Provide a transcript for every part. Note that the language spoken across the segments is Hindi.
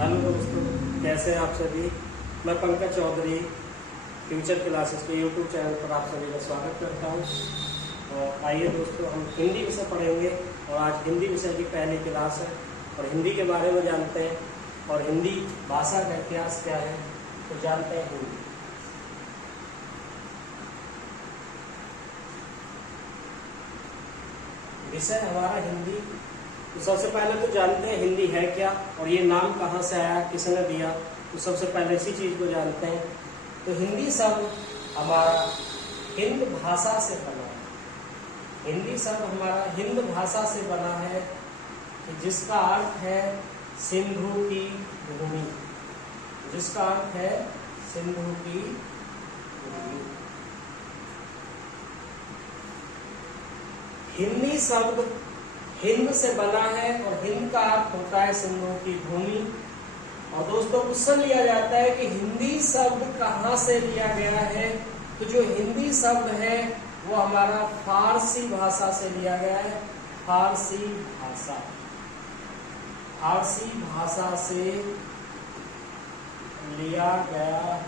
हेलो दोस्तों, कैसे हैं आप सभी। मैं पंकज चौधरी फ्यूचर क्लासेस के यूट्यूब चैनल पर आप सभी का स्वागत करता हूं। और आइए दोस्तों, हम हिंदी विषय पढ़ेंगे और आज हिंदी विषय की पहली क्लास है और हिंदी के बारे में जानते हैं और हिंदी भाषा का इतिहास क्या है तो जानते हैं हिंदी। विषय हमारा हिंदी। तो सबसे पहले तो जानते हैं हिंदी है क्या और ये नाम कहाँ से आया, किसने दिया। तो सबसे पहले इसी चीज को जानते हैं। तो हिंदी शब्द हमारा हिंद भाषा से बना है। हिंदी शब्द हमारा हिंद भाषा से बना है जिसका अर्थ है सिंधु की भूमि। जिसका अर्थ है सिंधु की भूमि। हिंदी शब्द हिंद से बना है और हिंद का अर्थ होता है सिंधु की भूमि। और दोस्तों, क्वेश्चन लिया जाता है कि हिंदी शब्द कहाँ से लिया गया है। तो जो हिंदी शब्द है वो हमारा फारसी भाषा से लिया गया है। फारसी भाषा से लिया गया है।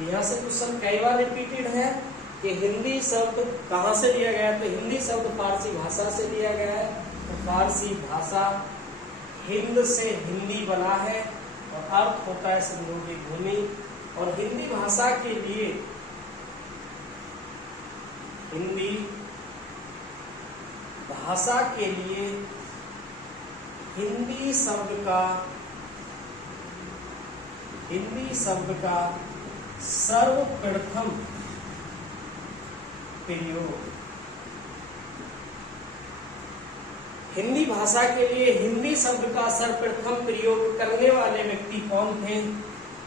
यहां से क्वेश्चन कई बार रिपीटेड है कि हिंदी शब्द कहाँ से लिया गया है। तो हिंदी शब्द फारसी भाषा से लिया गया है। तो फारसी भाषा हिंद से हिंदी बना है और अर्थ होता है सिंधु की भूमि। और हिंदी भाषा के लिए हिंदी शब्द का सर्वप्रथम प्रयोग। हिंदी भाषा के लिए हिंदी शब्द का सर्वप्रथम प्रयोग करने वाले व्यक्ति कौन थे।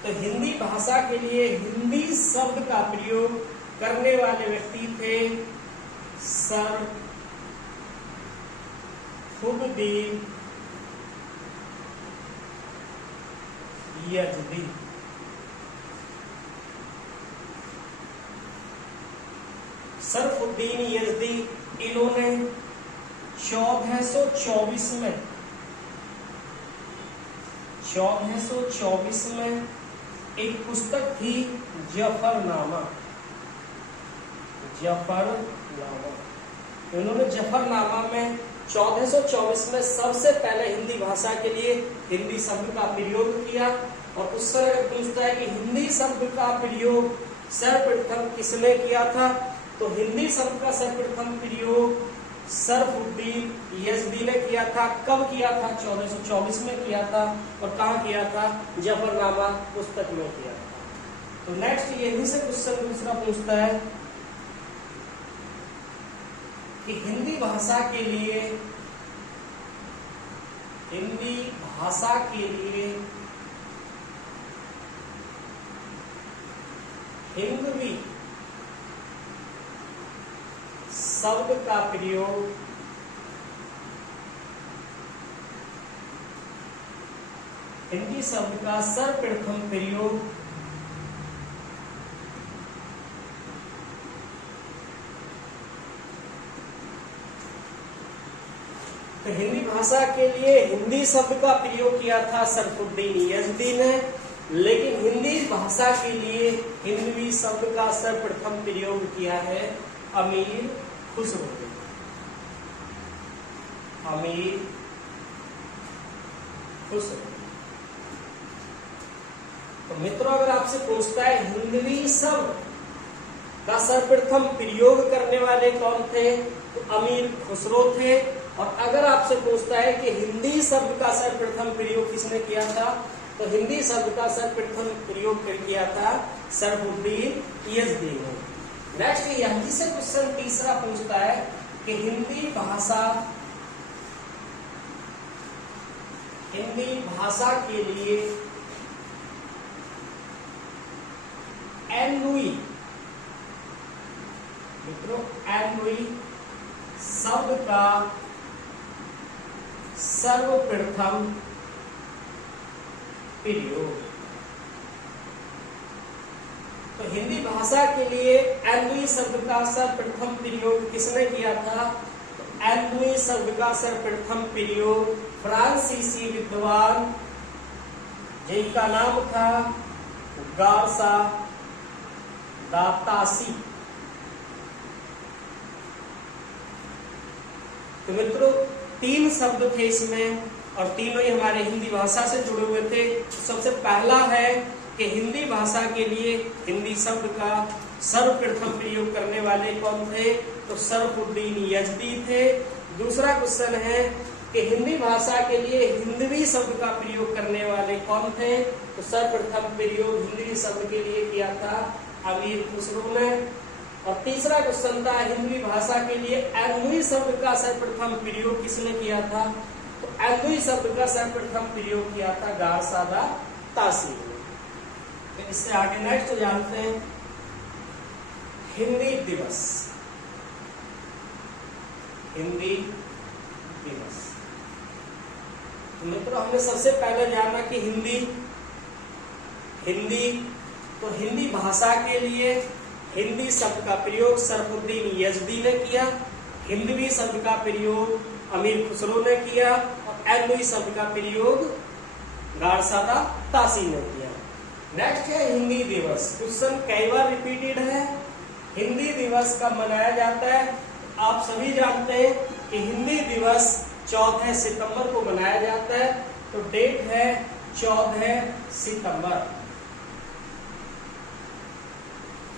तो हिंदी भाषा के लिए हिंदी शब्द का प्रयोग करने वाले व्यक्ति थे सर खुद्दीन यज़दी। सरफुद्दीन यज़दी, इन्होंने 1424 में एक पुस्तक थी जफरनामा। इन्होंने जफरनामा में 1424 में सबसे पहले हिंदी भाषा के लिए हिंदी शब्द का प्रयोग किया। और उससे अगर पूछता है कि हिंदी शब्द का प्रयोग सर्वप्रथम किसने किया था, तो हिंदी शब्द का सर्वप्रथम प्रयोग सरफुद्दीन यज़दी ने किया था। कब किया था? 1424 में किया था। और कहाँ किया था? जफरनामा पुस्तक में किया था। तो नेक्स्ट यही से क्वेश्चन दूसरा पूछता है कि हिंदी भाषा के लिए हिंदवी शब्द का प्रयोग हिंदी शब्द का सर्वप्रथम प्रयोग तो हिंदी भाषा के लिए हिंदी शब्द का प्रयोग किया था सरफुद्दीन यज़दी ने। लेकिन हिंदी भाषा के लिए हिंदवी शब्द का सर्वप्रथम प्रयोग किया है अमीर खुसरो। तो मित्रों, अगर आपसे पूछता है हिंदवी शब्द का सर्वप्रथम प्रयोग करने वाले कौन थे, तो अमीर खुसरो थे। और अगर आपसे पूछता है कि हिंदी शब्द का सर्वप्रथम प्रयोग किसने किया था, तो हिंदी शब्द का सर्वप्रथम प्रयोग किया था सरफुद्दीन यज़दी ने। नेक्स्ट यही से क्वेश्चन तीसरा पूछता है कि हिंदी भाषा के लिए एनवी शब्द का सर्वप्रथम प्रयोग। तो हिंदी भाषा के लिए एनवी शब्द का सर्वप्रथम प्रयोग किसने किया था? तो एलुई शब्द का सर्वप्रथम प्रयोग फ्रांसीसी विद्वान जिनका नाम था गार्सा दा तासी। तो मित्रों 3 शब्द थे इसमें और तीनों ही हमारे हिंदी भाषा से जुड़े हुए थे। सबसे पहला है कि हिंदी भाषा के लिए हिंदी शब्द का सर्वप्रथम प्रयोग करने वाले कौन थे, तो सरफुद्दीन यजदी थे। दूसरा क्वेश्चन है कि हिंदी भाषा के लिए हिंदवी शब्द का प्रयोग करने वाले कौन थे, तो सर्वप्रथम प्रयोग हिंदवी शब्द के लिए किया था अमीर खुसरो ने। और तीसरा क्वेश्चन था हिंदी भाषा के लिए एलुई शब्द का सर्वप्रथम प्रयोग किसने किया था, तो एलुई शब्द का सर्वप्रथम प्रयोग किया था गार्सा दा तासी ने। इससे आगे नेक्स्ट जानते हैं हिंदी दिवस। हिंदी दिवस तो मित्रों हमने सबसे पहले जाना कि हिंदी तो हिंदी भाषा के लिए हिंदी शब्द का प्रयोग सरफुद्दीन यजदी ने किया, हिंदवी शब्द का प्रयोग अमीर खुसरो ने किया और एलुई शब्द का प्रयोग गार्सा दा तासी ने किया। नेक्स्ट है हिंदी दिवस। क्वेश्चन कई बार रिपीटेड है। हिंदी दिवस कब मनाया जाता है, आप सभी जानते हैं कि हिंदी दिवस 14 सितंबर को मनाया जाता है। तो डेट है 14 सितंबर।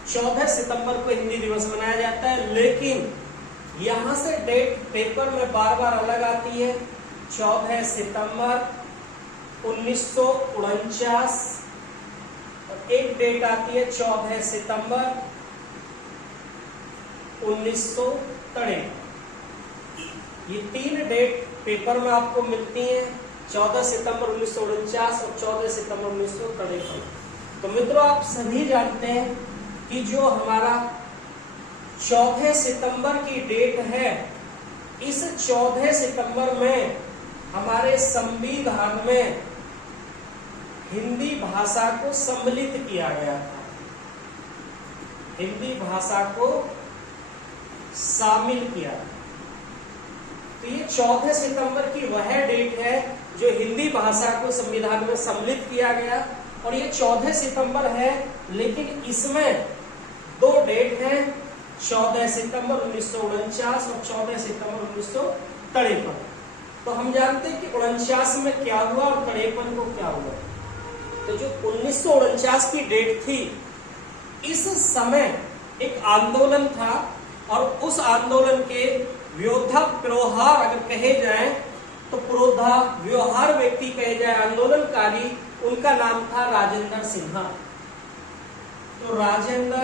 14 सितंबर को हिंदी दिवस मनाया जाता है, लेकिन यहां से डेट पेपर में बार बार अलग आती है। 14 सितंबर 1949 और एक डेट आती है 14 सितंबर 1953। ये 3 डेट पेपर में आपको मिलती हैं, 14 सितंबर 1949 और 14 सितंबर 1953। तो मित्रों आप सभी जानते हैं कि जो हमारा 14 सितंबर की डेट है, इस 14 सितंबर में हमारे संविधान में हिंदी भाषा को सम्मिलित किया गया था। हिंदी भाषा को शामिल किया। तो ये 14 सितंबर की वह डेट है जो हिंदी भाषा को संविधान में सम्मिलित किया गया और ये 14 सितंबर है, लेकिन इसमें 2 डेट हैं, 14 सितंबर 1949 और 14 सितंबर 1953। तो हम जानते हैं कि 49 में क्या हुआ और 53 को क्या हुआ। तो जो 1949 की डेट थी, इस समय एक आंदोलन था और उस आंदोलन के विरोधा व्यवहार अगर कहे जाए तो पुरोधा व्यवहार व्यक्ति कहे जाए आंदोलनकारी, उनका नाम था राजेंद्र सिन्हा। तो राजेंद्र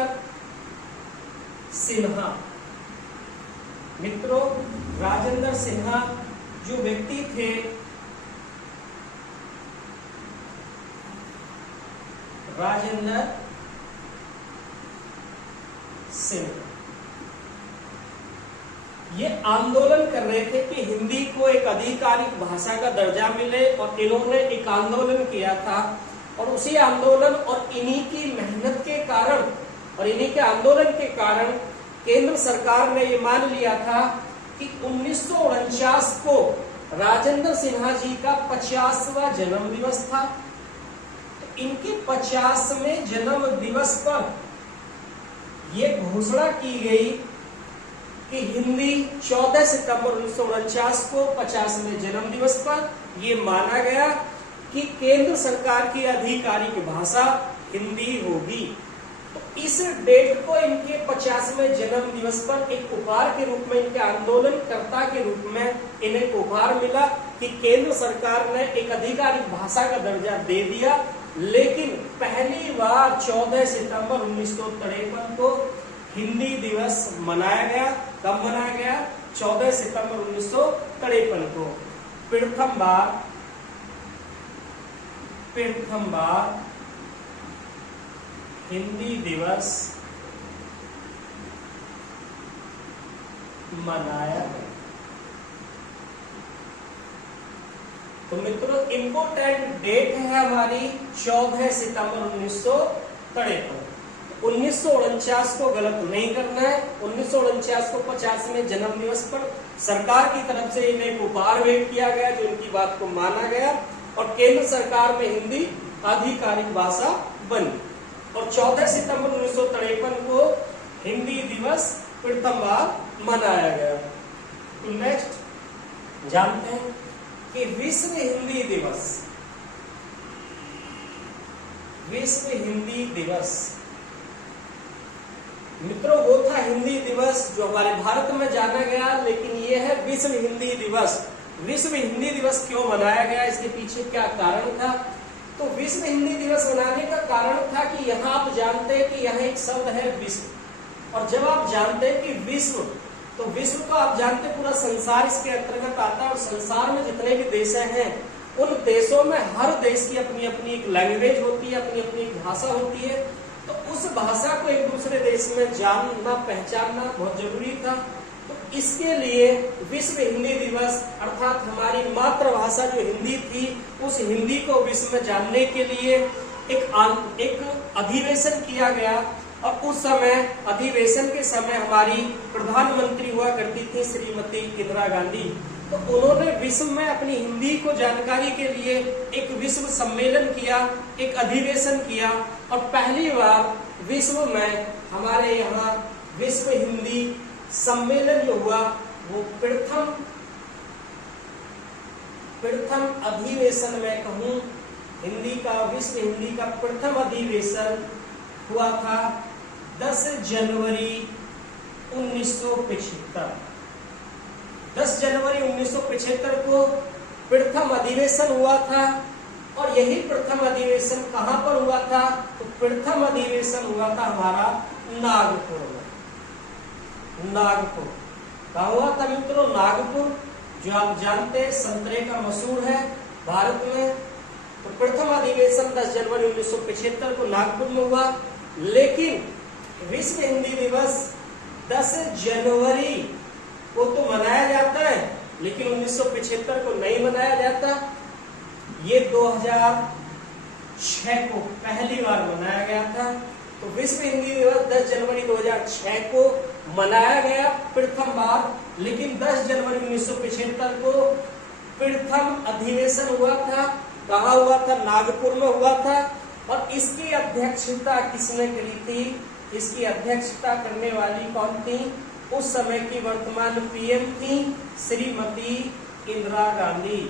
सिन्हा मित्रों, राजेंद्र सिन्हा जो व्यक्ति थे, राजेंद्र सिन्हा ये आंदोलन कर रहे थे कि हिंदी को एक आधिकारिक भाषा का दर्जा मिले और इन्होंने एक आंदोलन किया था। और उसी आंदोलन और इन्हीं की मेहनत के कारण और इन्हीं के आंदोलन के कारण केंद्र सरकार ने ये मान लिया था कि 1949 को राजेंद्र सिन्हा जी का 50वां जन्म दिवस था। तो इनके 50वें जन्म दिवस पर यह घोषणा की गई कि हिंदी 14 सितंबर 1949 को 50वें जन्म दिवस पर यह माना गया कि केंद्र सरकार की आधिकारिक भाषा हिंदी होगी। तो इस डेट को इनके 50वें जन्म दिवस पर एक उपहार के रूप में, इनके आंदोलनकर्ता के रूप में इन्हें उपहार मिला कि केंद्र सरकार ने एक आधिकारिक भाषा का दर्जा दे दिया। लेकिन पहली बार 14 सितंबर 1953 को हिंदी दिवस मनाया गया। कब मनाया गया? 14 सितंबर 1953 को प्रथम बार हिंदी दिवस मनाया गया। तो मित्रों इम्पोर्टेंट डेट है हमारी 14 सितंबर 1953। 1949 को गलत नहीं करना है। 1949 को 50वें जन्म दिवस पर सरकार की तरफ से इन्हें एक उपहार भेंट किया गया, जो उनकी बात को माना गया और केंद्र सरकार में हिंदी आधिकारिक भाषा बनी। और 14 सितंबर 1953 को हिंदी दिवस प्रथम बार मनाया गया। तो नेक्स्ट जानते हैं कि विश्व हिंदी दिवस, विश्व हिंदी दिवस मित्रों वो था हिंदी दिवस जो हमारे भारत में जाना गया, लेकिन ये है विश्व हिंदी दिवस। विश्व हिंदी दिवस क्यों मनाया गया, इसके पीछे क्या कारण था? तो विश्व हिंदी दिवस मनाने का कारण था कि यहाँ आप जानते हैं कि यहाँ एक शब्द है विश्व, और जब आप जानते हैं कि विश्व, तो विश्व को आप जानते हैं पूरा संसार इसके अंतर्गत आता है। और संसार में जितने भी देश हैं उन देशों में हर देश की अपनी अपनी एक लैंग्वेज होती है, अपनी अपनी एक भाषा होती है। तो उस भाषा को एक दूसरे देश में जानना पहचानना बहुत जरूरी था। तो इसके लिए विश्व हिंदी दिवस अर्थात हमारी मातृभाषा जो हिंदी थी, उस हिंदी को विश्व में जानने के लिए एक अधिवेशन किया गया। और उस समय अधिवेशन के समय हमारी प्रधानमंत्री हुआ करती थी श्रीमती इंदिरा गांधी। तो उन्होंने विश्व में अपनी हिंदी को जानकारी के लिए एक विश्व सम्मेलन किया, एक अधिवेशन किया। और पहली बार विश्व में हमारे यहाँ विश्व हिंदी सम्मेलन जो हुआ वो प्रथम अधिवेशन में कहूँ हिंदी का, विश्व हिंदी का प्रथम अधिवेशन हुआ था 10 जनवरी 1975। 10 जनवरी 1975 को प्रथम अधिवेशन हुआ था। और यही प्रथम अधिवेशन कहाँ पर हुआ था? तो प्रथम अधिवेशन हुआ था हमारा नागपुर में। नागपुर कहाँ हुआ था मित्रों? नागपुर, जो आप जानते हैं संतरे का मशहूर है भारत में। तो प्रथम अधिवेशन 10 जनवरी 1975 को नागपुर में हुआ। लेकिन विश्व हिंदी दिवस 10 जनवरी को तो मनाया जाता है, लेकिन 1975 को नहीं मनाया जाता। ये 2006 को पहली बार मनाया गया था। तो विश्व हिंदी दिवस 10 जनवरी 2006 को मनाया गया प्रथम बार, लेकिन 10 जनवरी 1975 को प्रथम अधिवेशन हुआ था। कहाँ हुआ था? नागपुर में हुआ था। और इसकी अध्यक्षता किसने करी थी? इसकी अध्यक्षता करने वाली कौन थी? उस समय की वर्तमान पीएम थी श्रीमती इंदिरा गांधी।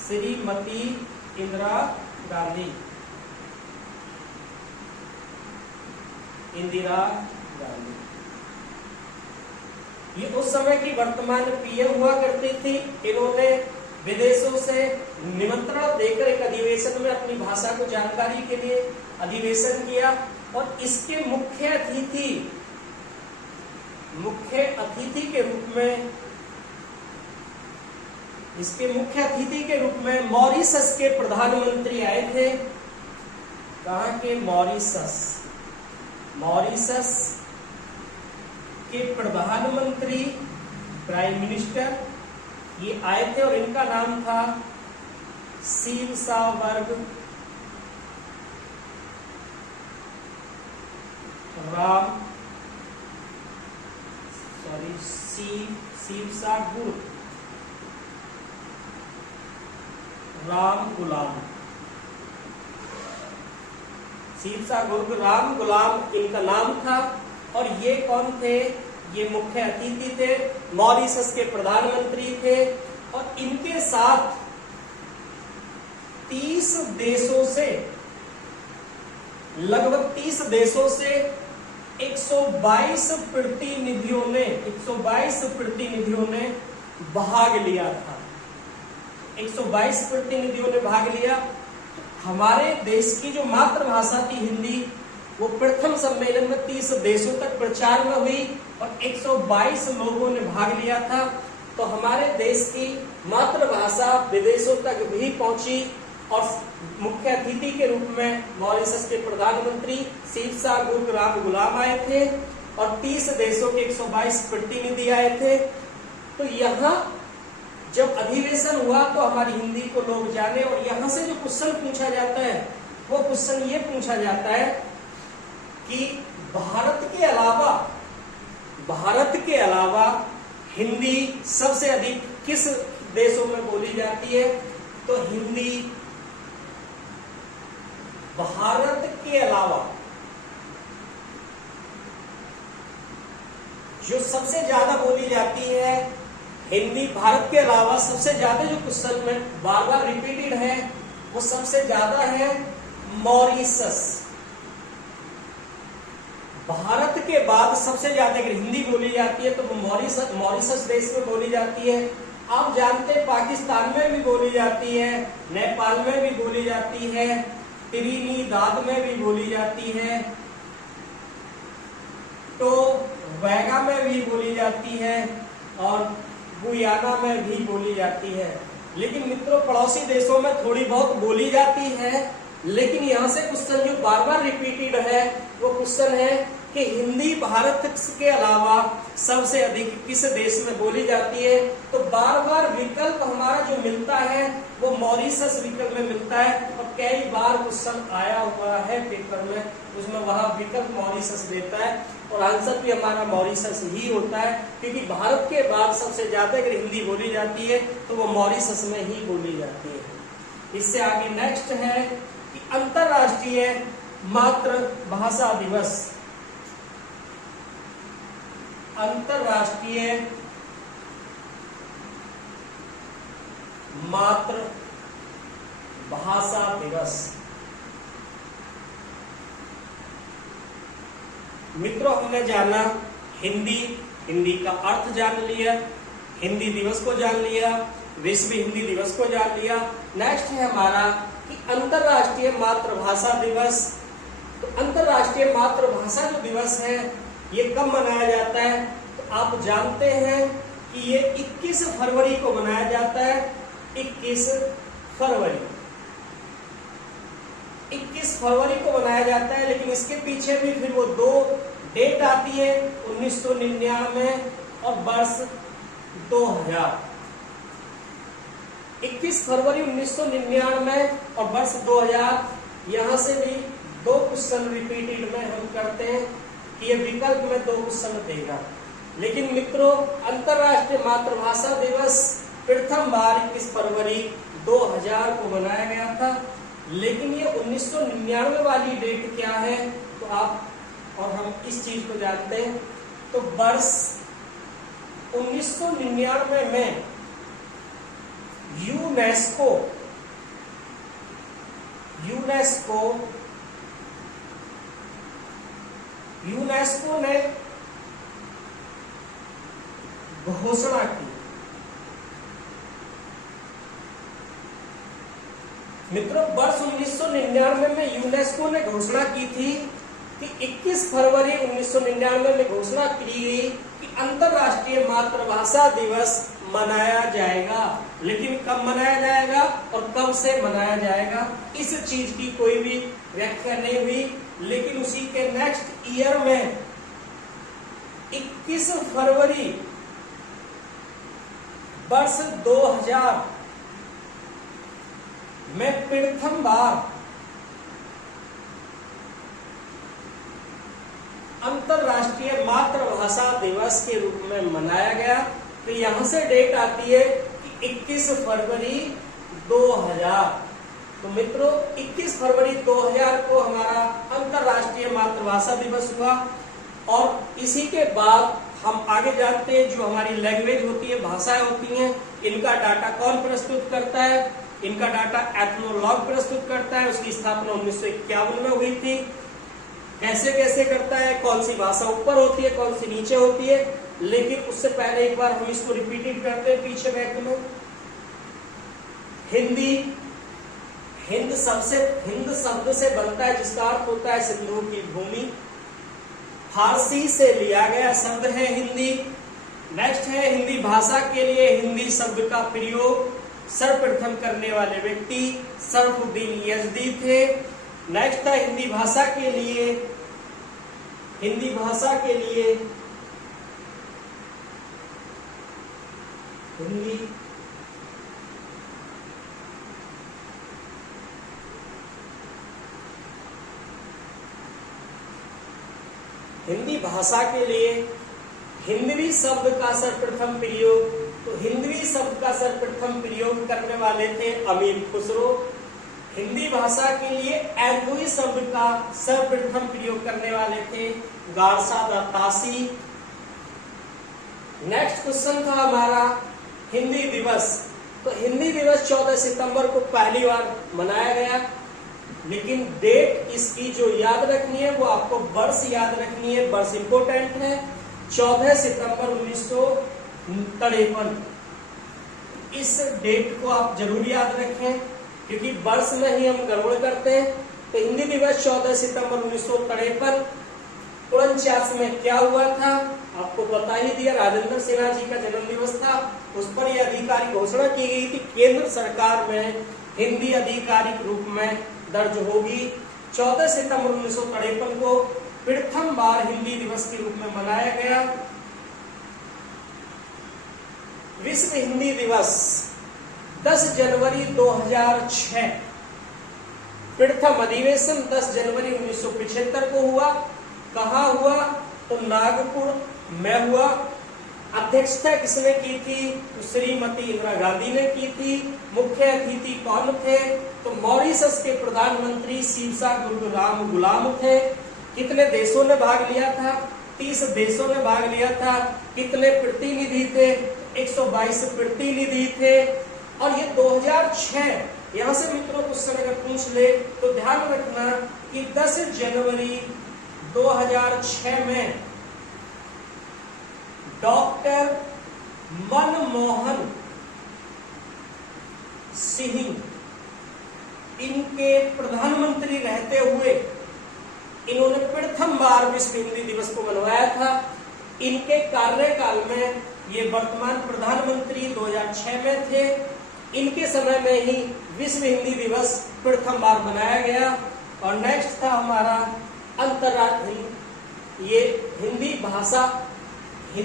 श्रीमती इंदिरा गांधी, इंदिरा गांधी ये उस समय की वर्तमान पीएम हुआ करती थी। इन्होंने विदेशों से निमंत्रण देकर एक अधिवेशन में अपनी भाषा को जानकारी के लिए अधिवेशन किया। और इसके मुख्य अतिथि के रूप में मॉरिशस के प्रधानमंत्री आए थे। कहाँ के? मॉरिशस के प्रधानमंत्री, प्राइम मिनिस्टर ये आए थे। और इनका नाम था शिवसागर राम गुलाम इनका नाम था। और ये कौन थे? ये मुख्य अतिथि थे, मॉरिशस के प्रधानमंत्री थे। और इनके साथ 30 देशों से, लगभग 30 देशों से 122 प्रतिनिधियों ने भाग लिया था। 122 प्रतिनिधियों ने भाग लिया। हमारे देश की जो मातृभाषा थी हिंदी, वो प्रथम सम्मेलन में 30 देशों तक प्रचार में हुई और 122 लोगों ने भाग लिया था। तो हमारे देश की मातृभाषा विदेशों तक भी पहुंची। और मुख्य अतिथि के रूप में मॉरिशस के प्रधानमंत्री शिवसागर राम गुलाम आए थे और 30 देशों के 122 प्रतिनिधि आए थे। तो यहाँ जब अधिवेशन हुआ तो हमारी हिंदी को लोग जाने। और यहाँ से जो क्वेश्चन पूछा जाता है वो क्वेश्चन ये पूछा जाता है कि भारत के अलावा हिंदी सबसे अधिक किस देशों में बोली जाती है? तो हिंदी भारत के अलावा जो सबसे ज्यादा बोली जाती है, हिंदी भारत के अलावा सबसे ज्यादा जो क्वेश्चन में बार बार रिपीटेड है वो सबसे ज्यादा है मॉरिशस। भारत के बाद सबसे ज्यादा अगर हिंदी बोली जाती है तो वो मॉरिशस देश में बोली जाती है। आप जानते हैं पाकिस्तान में भी बोली जाती है, नेपाल में भी बोली जाती है, त्रिनिदाद में भी बोली जाती है, तो वेगा में भी बोली जाती है और गुयाना में भी बोली जाती है। लेकिन मित्रों पड़ोसी देशों में थोड़ी बहुत बोली जाती है, लेकिन यहाँ से क्वेश्चन जो बार बार रिपीटेड है वो क्वेश्चन है कि हिंदी भारत के अलावा सबसे अधिक किस देश में बोली जाती है? तो बार बार विकल्प हमारा जो मिलता है वो मॉरिशस विकल्प में मिलता है और कई बार क्वेश्चन आया हुआ है पेपर में, उसमें वहां विकल्प मॉरिशस देता है और आंसर भी हमारा मॉरिशस ही होता है, क्योंकि भारत के बाद सबसे ज्यादा अगर हिंदी बोली जाती है तो वो मॉरिशस में ही बोली जाती है। इससे आगे नेक्स्ट है कि अंतरराष्ट्रीय मातृभाषा दिवस। अंतरराष्ट्रीय मातृभाषा दिवस। मित्रों हमने जाना हिंदी का अर्थ जान लिया, हिंदी दिवस को जान लिया, विश्व हिंदी दिवस को जान लिया। नेक्स्ट है हमारा कि अंतरराष्ट्रीय मातृभाषा दिवस। तो अंतरराष्ट्रीय मातृभाषा जो दिवस है ये कब मनाया जाता है? तो आप जानते हैं कि ये 21 फरवरी को मनाया जाता है। 21 फरवरी को मनाया जाता है, लेकिन इसके पीछे भी फिर वो दो डेट आती है, 1999 और वर्ष 2000। 21 फरवरी 1999 और वर्ष 2000। यहां से भी दो क्वेश्चन रिपीटेड में हम करते हैं कि ये विकल्प में दो क्वेश्चन देगा। लेकिन मित्रों अंतरराष्ट्रीय मातृभाषा दिवस प्रथम बार 21 फरवरी 2000 को मनाया गया था, लेकिन ये 1999 वाली डेट क्या है? तो आप और हम इस चीज को जानते हैं। तो वर्ष 1999 में यूनेस्को ने घोषणा की। मित्रों वर्ष 1999 में यूनेस्को ने घोषणा की थी कि 21 फरवरी 1999 में घोषणा की गई कि अंतरराष्ट्रीय मातृभाषा दिवस मनाया जाएगा। लेकिन कब मनाया जाएगा और कब से मनाया जाएगा इस चीज की कोई भी व्याख्या नहीं हुई। लेकिन उसी के नेक्स्ट ईयर में 21 फरवरी वर्ष 2000 में प्रथम बार अंतरराष्ट्रीय मातृभाषा दिवस के रूप में मनाया गया। तो यहां से डेट आती है कि 21 फरवरी 2000। तो मित्रों 21 फरवरी 2000 को हमारा अंतरराष्ट्रीय मातृभाषा दिवस हुआ। और इसी के बाद हम आगे जानते हैं जो हमारी लैंग्वेज होती है, भाषाएं होती हैं, इनका डाटा कौन प्रस्तुत करता है? इनका डाटा एथनोलॉग प्रस्तुत करता है। उसकी स्थापना 1951 में हुई थी। कैसे कैसे करता है, कौन सी भाषा ऊपर होती है, कौन सी नीचे होती है। लेकिन उससे पहले एक बार हम इसको रिपीटेड करते हैं पीछे बैक में। हिंद शब्द से बनता है जिसका अर्थ होता है सिंधु की भूमि। फारसी से लिया गया शब्द है हिंदी। नेक्स्ट है हिंदी भाषा के लिए हिंदी शब्द का प्रयोग सर्वप्रथम करने वाले व्यक्ति शरफुद्दीन यजदी थे। नेक्स्ट है हिंदी भाषा के लिए हिंदी भाषा के लिए हिंदवी शब्द का सर्वप्रथम प्रयोग, तो हिंदवी शब्द का सर्वप्रथम प्रयोग करने वाले थे अमीर खुसरो। हिंदी भाषा के लिए एर्दोई शब्द का सर्वप्रथम प्रयोग करने वाले थे गारसा दत्तासी। नेक्स्ट क्वेश्चन था हमारा हिंदी दिवस। तो हिंदी दिवस 14 सितंबर को पहली बार मनाया गया, लेकिन डेट इसकी जो याद रखनी है वो आपको वर्ष याद रखनी है, वर्ष इंपोर्टेंट है 14 सितंबर 1953। इस डेट को आप जरूर याद रखें क्योंकि वर्ष में ही हम गड़बड़ करते हैं। तो हिंदी दिवस 14 सितंबर 1953। 49 में क्या हुआ था आपको बता ही दिया, राजेंद्र सिन्हा जी का जन्म दिवस था। उस पर यह आधिकारिक घोषणा की गई थी केंद्र सरकार में हिंदी आधिकारिक रूप में दर्ज होगी। 14 सितंबर 1953 को प्रथम बार हिंदी दिवस के रूप में मनाया गया। विश्व हिंदी दिवस 10 जनवरी 2006। प्रथम अधिवेशन 10 जनवरी 1975 को हुआ। कहाँ हुआ? तो नागपुर में हुआ। अध्यक्षता किसने की थी? तो श्रीमती इंदिरा गांधी ने की थी। मुख्य अतिथि कौन थे? तो मॉरिशस के प्रधानमंत्री शिवसा गुरुराम गुलाम थे। कितने देशों ने भाग लिया था? 30 देशों ने भाग लिया था। कितने प्रतिनिधि थे? 122 प्रतिनिधि थे। और ये 2006 यहाँ से मित्रों क्वेश्चन अगर पूछ ले तो ध्यान रखना कि 10 जनवरी 2006 में डॉक्टर मनमोहन सिंह इनके प्रधानमंत्री रहते हुए इन्होंने प्रथम बार विश्व हिंदी दिवस को मनवाया था। इनके कार्यकाल में ये वर्तमान प्रधानमंत्री 2006 में थे। इनके समय में ही विश्व हिंदी दिवस प्रथम बार मनाया गया। और नेक्स्ट था हमारा अंतर्राष्ट्रीय ये हिंदी भाषा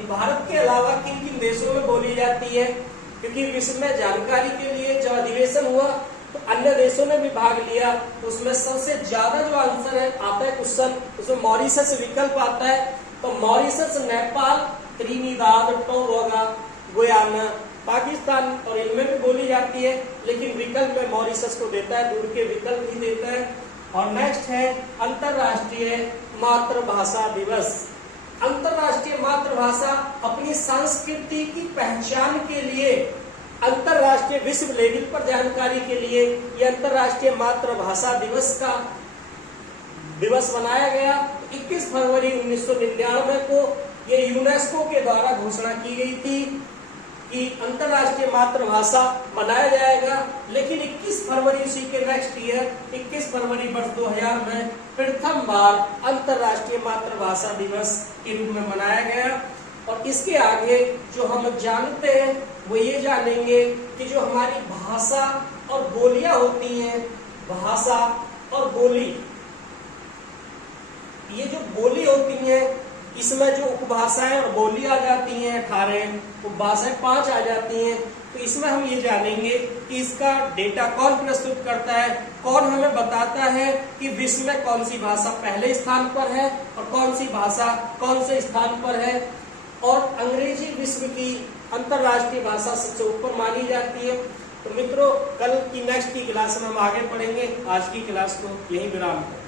भारत के अलावा किन किन देशों में बोली जाती है, क्योंकि विश्व में जानकारी के लिए जब अधिवेशन हुआ तो अन्य देशों ने भी भाग लिया। उसमें सबसे ज्यादा जो आंसर है आता है क्वेश्चन, उसमें मॉरिशस विकल्प आता है। तो Mauritius, Nepal, Trinidad, Tobago, Guyana, Pakistan और इनमें भी बोली जाती है, लेकिन विकल्प में मॉरिशस को देता है, दूर के विकल्प ही देता है। और नेक्स्ट है अंतर्राष्ट्रीय मातृभाषा दिवस। अंतर्राष्ट्रीय मातृभाषा अपनी संस्कृति की पहचान के लिए अंतर्राष्ट्रीय विश्व लेवल पर जानकारी के लिए यह अंतर्राष्ट्रीय मातृभाषा दिवस का दिवस मनाया गया। 21 फरवरी 1999 को यह यूनेस्को के द्वारा घोषणा की गई थी कि अंतर्राष्ट्रीय मातृभाषा मनाया जाएगा। लेकिन 21 फरवरी उसी के नेक्स्ट ईयर 21 फरवरी वर्ष 2000 में प्रथम बार अंतर्राष्ट्रीय मातृभाषा दिवस के रूप में मनाया गया। और इसके आगे जो हम जानते हैं वो ये जानेंगे कि जो हमारी भाषा और बोलियां होती हैं, भाषा और बोली, ये जो बोली होती है इसमें जो उपभाषाएं और बोली आ जाती हैं 18, उपभाषाएं 5 आ जाती हैं। तो इसमें हम ये जानेंगे कि इसका डेटा कौन प्रस्तुत करता है, कौन हमें बताता है कि विश्व में कौन सी भाषा पहले स्थान पर है और कौन सी भाषा कौन से स्थान पर है। और अंग्रेजी विश्व की अंतर्राष्ट्रीय भाषा सबसे ऊपर मानी जाती है। तो मित्रों, कल की नेक्स्ट की क्लास में हम आगे पढ़ेंगे। आज की क्लास को यही विराम है।